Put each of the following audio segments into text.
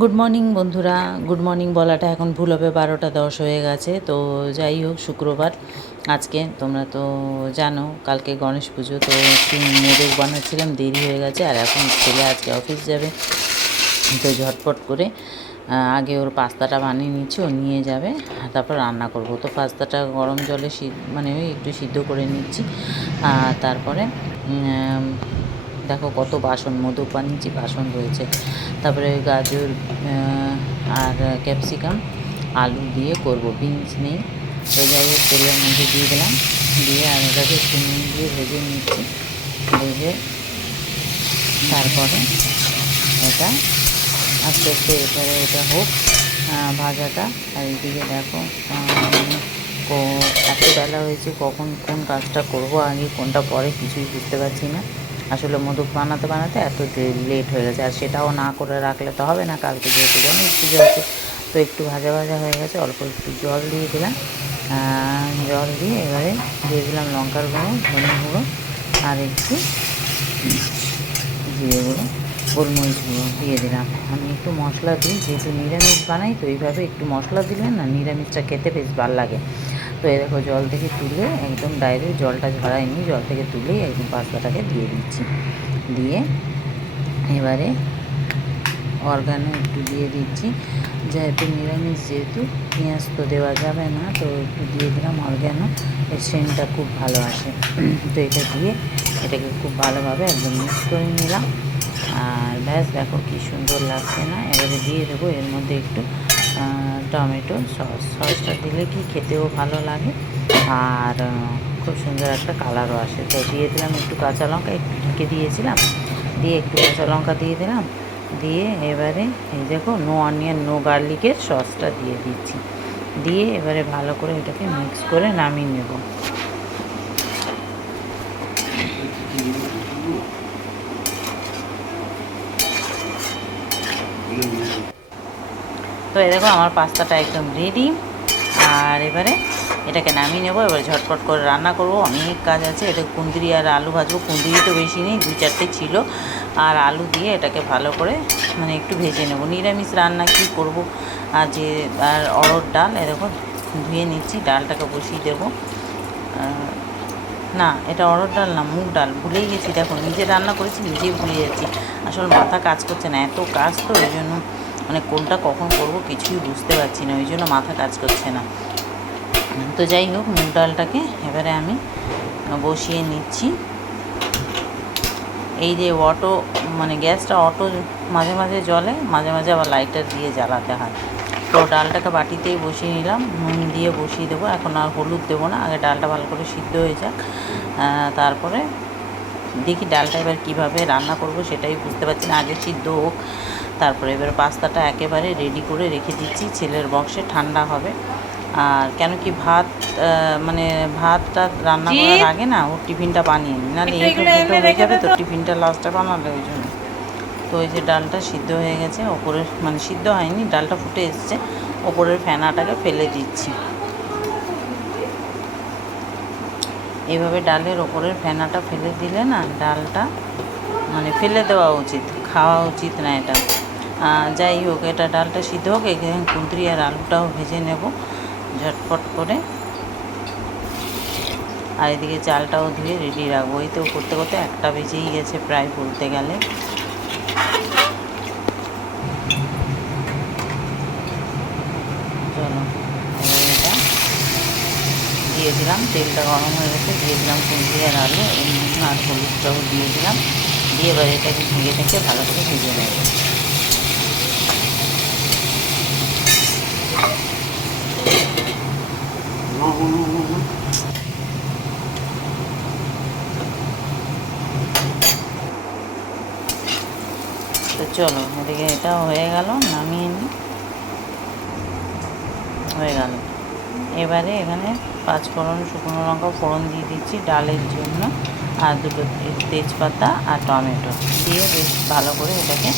Good morning বন্ধুরা। Good morning বলাটা এখন ভুল হবে, বারোটা দশ হয়ে গেছে। তো যাই হোক, শুক্রবার। আজকে তোমরা তো জানো, কালকে গণেশ পুজো, তো একটু মোদক বানাচ্ছিলাম, দেরি হয়ে গেছে, আর এখন ছেলে আজকে অফিস যাবে। তো ঝটপট করে আগে ওর পাস্তাটা বানিয়ে নিচ্ছি, ও নিয়ে যাবে তারপর রান্না করব। তো পাস্তাটা গরম জলে মানে ওই একটু সিদ্ধ করে নিচ্ছি, আর তারপরে দেখো কত বাসন মধু বানিয়েছি বাসন রয়েছে। তারপরে গাজর আর ক্যাপসিকাম, আলু দিয়ে করব, বিনস নেই। যাই হোক তেলের মধ্যে দিয়ে দিলাম। দিয়ে আর এটাকে একটু দিয়ে ভেজে নিচ্ছি। ভেজে তারপরে এটা আস্তে আস্তে এবারে এটা হোক ভাজাটা। আর এইদিকে দেখো এত বেলা হয়েছে, কখন কোন কাজটা করব আগে, কোনটা পরে কিছুই বুঝতে পারছি না। আসলে মোদক বানাতে বানাতে এত লেট হয়ে গেছে। আর সেটাও না করে রাখলে তো হবে না, কালকে যেহেতু গণেশ পুজো আছে, তো একটু ভাজা ভাজা হয়ে গেছে, অল্প একটু জল দিয়ে দিলাম। জল দিয়ে এবারে দিয়ে দিলাম লঙ্কার গুঁড়ো, ধনে গুঁড়ো আর একটু জিরে গুঁড়ো, গোলমরিচ গুঁড়ো দিয়ে দিলাম। আমি একটু মশলা দিই, যেহেতু নিরামিষ বানাই, তো এইভাবে একটু মশলা দিলে না নিরামিষটা খেতে বেশ ভালো লাগে। তো এই দেখো জল থেকে তুলে একদম ডাইরেক্ট জলটা ঝরাইনি জল থেকে তুলেই একদম পাস্তাটাকে দিয়ে দিচ্ছি। দিয়ে এবারে অর্গানো একটু দিয়ে দিচ্ছি। যেহেতু নিরামিষ যেহেতু, পেঁয়াজ তো দেওয়া যাবে না, তো একটু দিয়ে দিলাম অর্গানো। এর সেন্টটা খুব ভালো আসে। তো এটা দিয়ে এটাকে খুব ভালোভাবে একদম মিক্স করে নিলাম। আর ব্যাস দেখো কি সুন্দর লাগছে না। এবারে দিয়ে দেবো, এর মধ্যে একটু টমেটো সস। সসটা দিলে কি খেতেও ভালো লাগে। আর খুব সুন্দর একটা কালারও আসে। তো দিয়ে দিলাম একটু কাঁচা লঙ্কা, একটু ঢেকে দিয়েছিলাম। দিয়ে একটু কাঁচা লঙ্কা দিয়ে দিলাম। দিয়ে এবারে এই দেখো নো অনিয়ন, নো গার্লিকের সসটা দিয়ে দিচ্ছি। দিয়ে এবারে ভালো করে এটাকে মিক্স করে নামিয়ে নেব। তো এই দেখো আমার পাস্তাটা একদম রেডি আর এবারে এটাকে নামিয়ে নেব, এবার ঝটপট করে রান্না করব। অনেক কাজ আছে। এটা কুন্দিরি আর আলু ভাজবো। কুন্দিরি তো বেশি নেই দু চারটে ছিল। আর আলু দিয়ে এটাকে ভালো করে মানে একটু ভেজে নেব। নিরামিষ রান্না কি করব? আর যে, আর অরড় ডাল এরকম ধুয়ে নিচ্ছি, ডালটাকে বসিয়ে দেবো। না, এটা অরড় ডাল না, মুগ ডাল। ভুলেই গেছি, দেখো, নিজে রান্না করেছি, নিজেই ভুলে যাচ্ছি। আসলে মাথা কাজ করছে না, এত কাজ তো ওই জন্য মানে কোনটা কখন করব কিছুই বুঝতে পারছি না, ওই জন্য মাথা কাজ করছে না। তো যাই হোক, মুগ ডালটাকে এবারে আমি বসিয়ে নিচ্ছি। এই যে অটো মানে গ্যাসটা অটো মাঝে মাঝে জলে মাঝে মাঝে আবার লাইটার দিয়ে জ্বালাতে হয়। তো ডালটাকে বাটিতেই বসিয়ে নিলাম, নুন দিয়ে বসিয়ে দেবো। এখন আর হলুদ দেবো না, আগে ডালটা ভালো করে সিদ্ধ হয়ে যাক। তারপরে দেখি ডালটা এবার কীভাবে রান্না করব সেটাই বুঝতে পারছি না, আগে সিদ্ধ হোক। তারপরে এবার পাস্তাটা একেবারে রেডি করে রেখে দিচ্ছি। ছেলের বক্সে ঠান্ডা হবে। আর কেন কি ভাত মানে ভাতটা রান্না করার আগে না ওর টিফিনটা বানিয়ে নিই নাহলে এই হয়ে যাবে তো। টিফিনটা লাস্টে বানালে ওই জন্য। তো ওই যে ডালটা সিদ্ধ হয়ে গেছে ওপরের মানে সিদ্ধ হয়নি ডালটা ফুটে এসছে। ওপরের ফেনাটাকে ফেলে দিচ্ছি। এইভাবে ডালের ওপরের ফেনাটা ফেলে দিলে না ডালটা মানে ফেলে দেওয়া উচিত খাওয়া উচিত না এটা। যাই হোক, এটা ডালটা সিদ্ধ হোক, এখানে কুঁদরি আর আলুটাও ভেজে নেব ঝটপট করে। আর এদিকে চালটাও ধুয়ে রেডি রাখব। এই তো করতে করতে একটা বেজেই গেছে প্রায় বলতে গেলে। চলো এটা দিয়ে দিলাম। তেলটা গরম হয়ে গেছে, দিয়ে দিলাম কুঁদরি আর আলু আর হলুদটাও দিয়ে দিলাম। দিয়ে এবার এটাকে ঢেকে ঢেকে ভালো করে ভেজে নেব। তো চলো, এদিকে এটাও হয়ে গেল, নামিয়ে নিই হয়ে গেল। এবারে এখানে পাঁচ ফোড়ন, শুকনো লঙ্কা ফোড়ন দিয়ে দিচ্ছি ডালের জন্য, আর দুটো তেজপাতা আর টমেটো দিয়ে বেশ ভালো করে এটাকে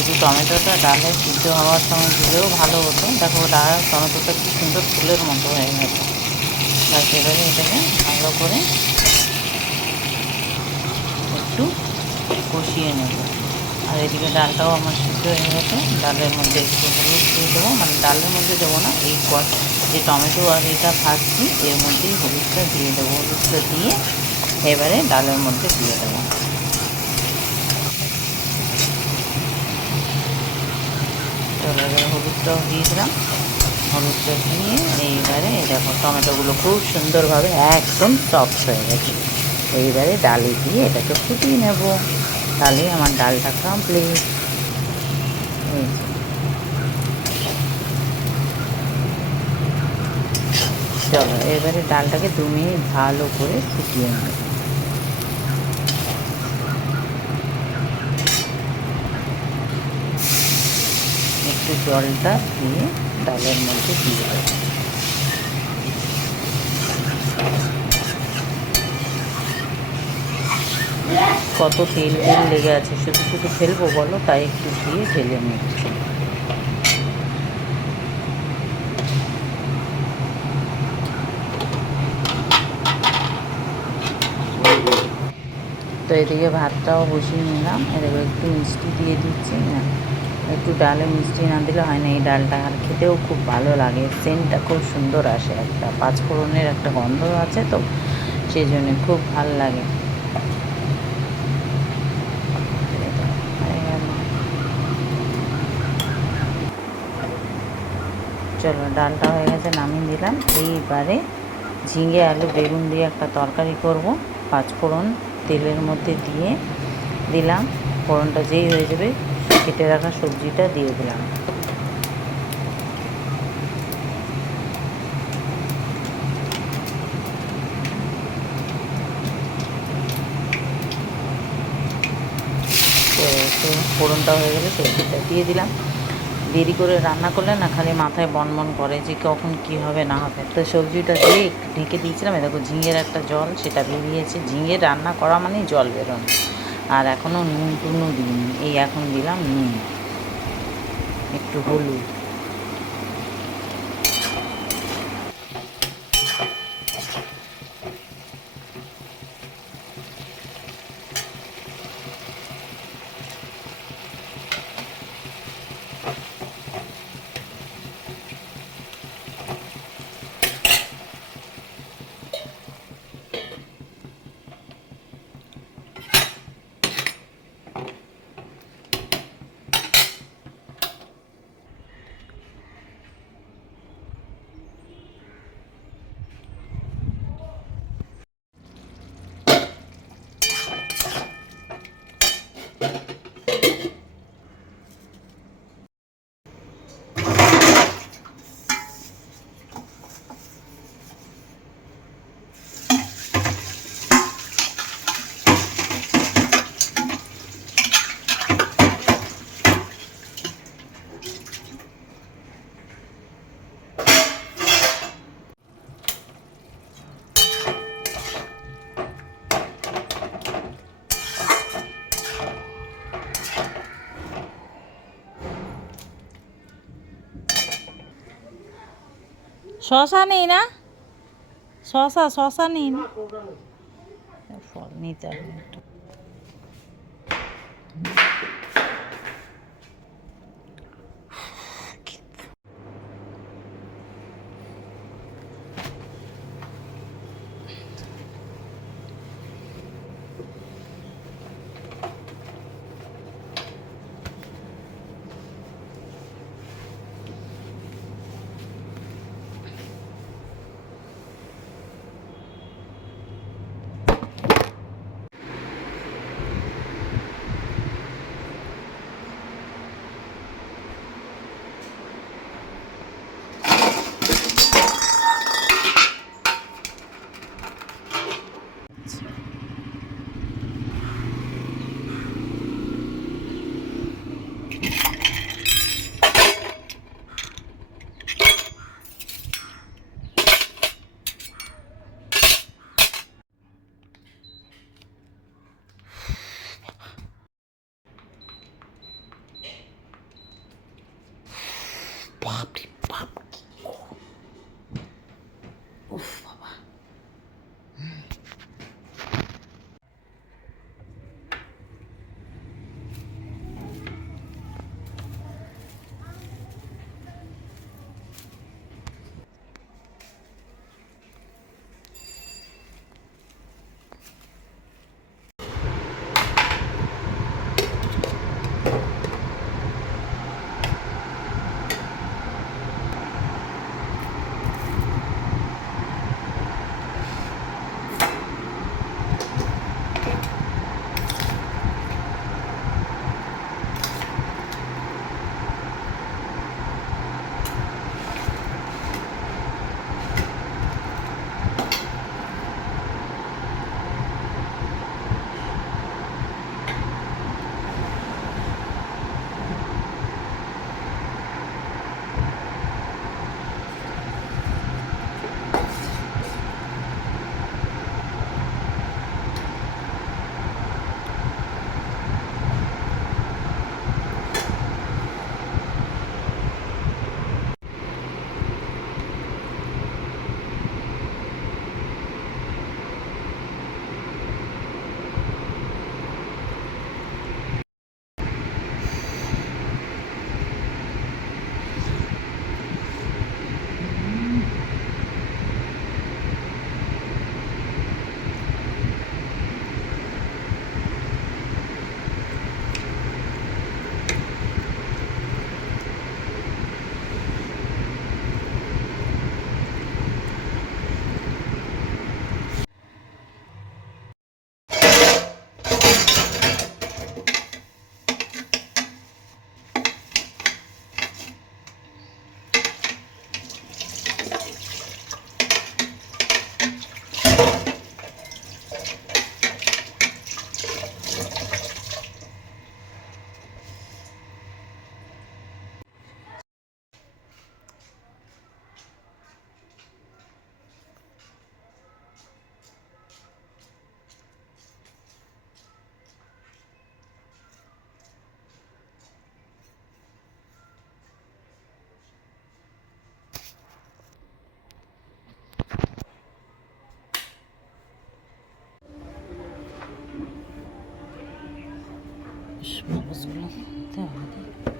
একটু টমেটোটা ডালে সিদ্ধ হওয়ার সময় দিলেও ভালো হতো। দেখো ডাল টমেটোটা কি সুন্দর ফুলের মতো হয়ে গেছে। ব্যাস, এবারে এটাকে ভালো করে একটু কষিয়ে নেব। আর এদিকে ডালটাও আমার সিদ্ধ হয়ে গেছে। ডালের মধ্যে একটু হলুদ দিয়ে দেবো। মানে ডালের মধ্যে দেবো না, এই যে টমেটো আর এটা ভাজছি, এর মধ্যেই হলুদটা দিয়ে দেবো। হলুদটা দিয়ে এবারে ডালের মধ্যে দিয়ে দেবো। চলো এবারে হলুদটাও দিয়ে দিলাম হলুদটা দিয়ে এইবারে এই দেখো, টমেটোগুলো খুব সুন্দরভাবে একদম সফট হয়ে গেছে। এইবারে ডালে দিয়ে এটাকে ফুটিয়ে নেব। তাহলে আমার ডালটা কমপ্লিট চলো এবারে ডালটাকে মিনিট ভালো করে ফুটিয়ে নেব একটু জলটা দিয়ে ডালের মধ্যে দিয়ে দেবো। কত তেল তেল লেগে আছে, শুধু শুধু ফেলব বলো, তাই একটু দিয়ে ঢেলে নিচ্ছি। তো এদিকে ভাতটাও বসিয়ে নিলাম, এদিকে একটু মিষ্টি দিয়ে দিচ্ছি না একটু ডালে মিষ্টি না দিলে হয় না, এই ডালটা। আর খেতেও খুব ভালো লাগে, সেন্টটা খুব সুন্দর আসে একটা, পাঁচফোড়নের একটা গন্ধ আছে তো, সেই জন্য খুব ভালো লাগে। চলো, ডালটা হয়ে গেছে, নামিয়ে দিলাম। এইবারে ঝিঙে, আলু, বেগুন দিয়ে একটা তরকারি করব, পাঁচফোড়ন তেলের মধ্যে দিয়ে দিলাম। ফোড়নটা যেই হয়ে যাবে কেটে রাখা সবজিটা দিয়ে দিলাম। তো ফোড়নটা হয়ে গেলে সবজিটা দিয়ে দিলাম। দেরি করে রান্না করলে না খালি মাথায় বনবন করে যে কখন কি হবে না হবে। তো সবজিটা দিয়ে ঢেকে দিয়েছিলাম দেখো ঝিঙের একটা জল, সেটা বেরিয়েছে। ঝিঙে রান্না করা মানেই জল বেরোনো। আর এখনও নুন টুনও দিইনি এই এখন দিলাম নুন। একটু হলুদ। শশা নেই না? শশা শশা নেই ফল নিতে হবে। একটা। شوفوا بصوا الله